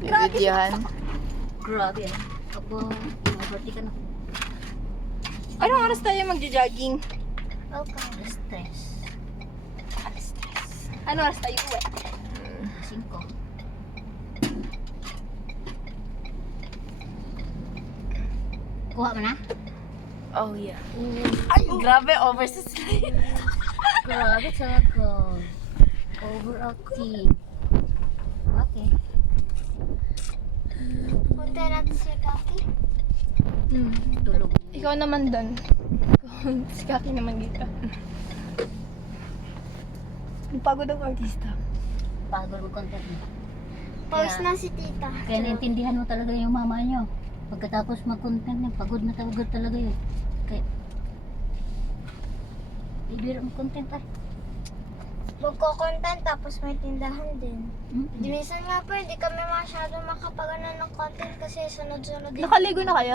Bibidyohan. Grabe ah. Aba, mabati ka na. Anong oras tayo magja-jogging? Okay. Stress. Anong oras tayo uwi? 5. Kuha mo na? Oh yeah. Ay, grabe, oversleep. Grabe talaga. Overactive. Okay. Punta natin si Kaki. Tulog. Ikaw naman doon. Si Kaki naman dito. Ang pagod ang artista. Pagod mo content mo. Pause na si tita. Kaya naintindihan mo talaga yung mama nyo. Pagkatapos mag-content niya, pagod na talaga yun. Kaya, ibiro mo content ah. Magko-content tapos may tindahan din. Hmm? Minsan nga po, hindi kami masyado makapagano ng content kasi sunod-sunod din. Nakaligo na kayo?